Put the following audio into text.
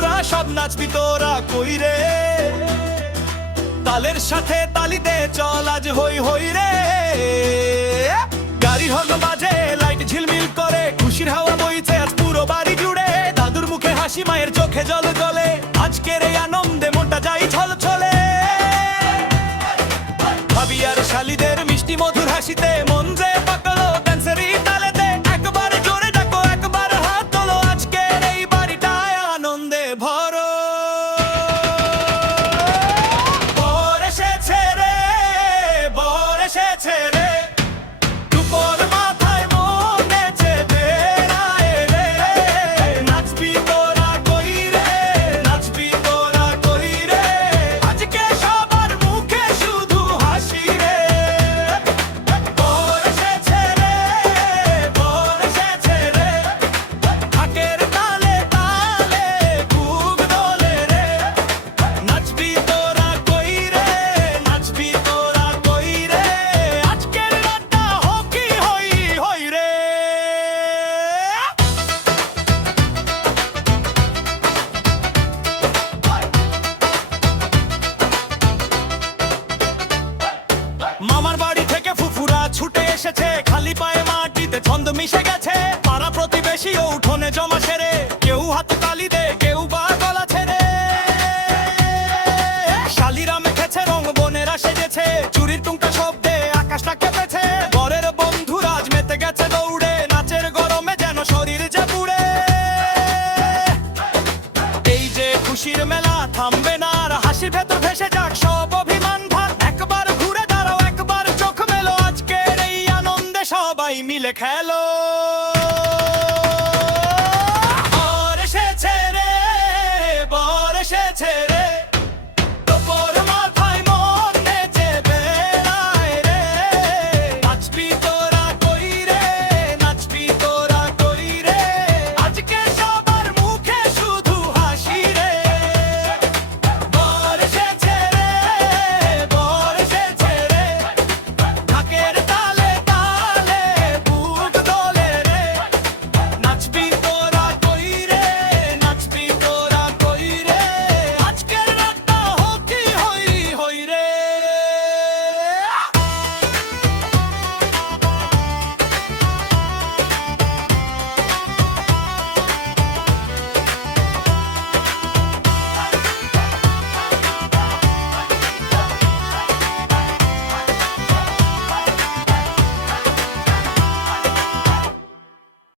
ফুরফুরা সব নাচবি তোরা কই রে, তালের সাথে তালি দে চল আজ হই হই রে। গাড়ির হর্ন বাজে, লাইট ঝিলমিল করে, খুশির হাওয়া বইছে আজ পুরো বাড়ি জুড়ে। দাদুর মুখে হাসি, মায়ের চোখে জল গলে, আজকের এই আনন্দে মনটা যাই ছল ছলে। ভাবি আর শালিদের মিষ্টি মধুর হাসিতে মন যে পাকলো ড্যান্সেরই তালেতে। একবার জোরে ডাকো, একবার হাত তোলো, আজকের এই বাড়িটায় আনন্দে ভরো। বর এসেছে রে, বর এসেছে রে, দুপুর মাথায় মন নেচে বেড়ায় রে। নাচবি তোরা কই রে, নাচবি তোরা কই রে, আজকে সবার মুখে শুধু হাসি রে। বর এসেছে রে, বর এসেছে রে, ঢাকের তালে তালে খুব দোলে রে। নাচবি তোরা কই রে, নাচবি তোরা কই রে, আজকের রাতটা হকি হই হই রে। মামার বাড়ি থেকে ফুফুরা ছুটে এসেছে, খালি পায়ে মাটিতে ছন্দ মিশে গেছে। পাড়া প্রতিবেশী ও উঠোনে জমা সেরে, কেউ হাতে তালি দে, কেউ বা গলা ছেড়ে। শালিরা মেখেছে রং, বোনেরা সেজেছে, চুরির টুংটা শব্দে আকাশটা কেঁপেছে। বরের বন্ধুরা আজ মেতে গেছে দৌড়ে, নাচের গরমে যেন শরীর যে পুড়ে। এই যে খুশির মেলা থামবে না আর, হাসির ভেতর ভেসে যাক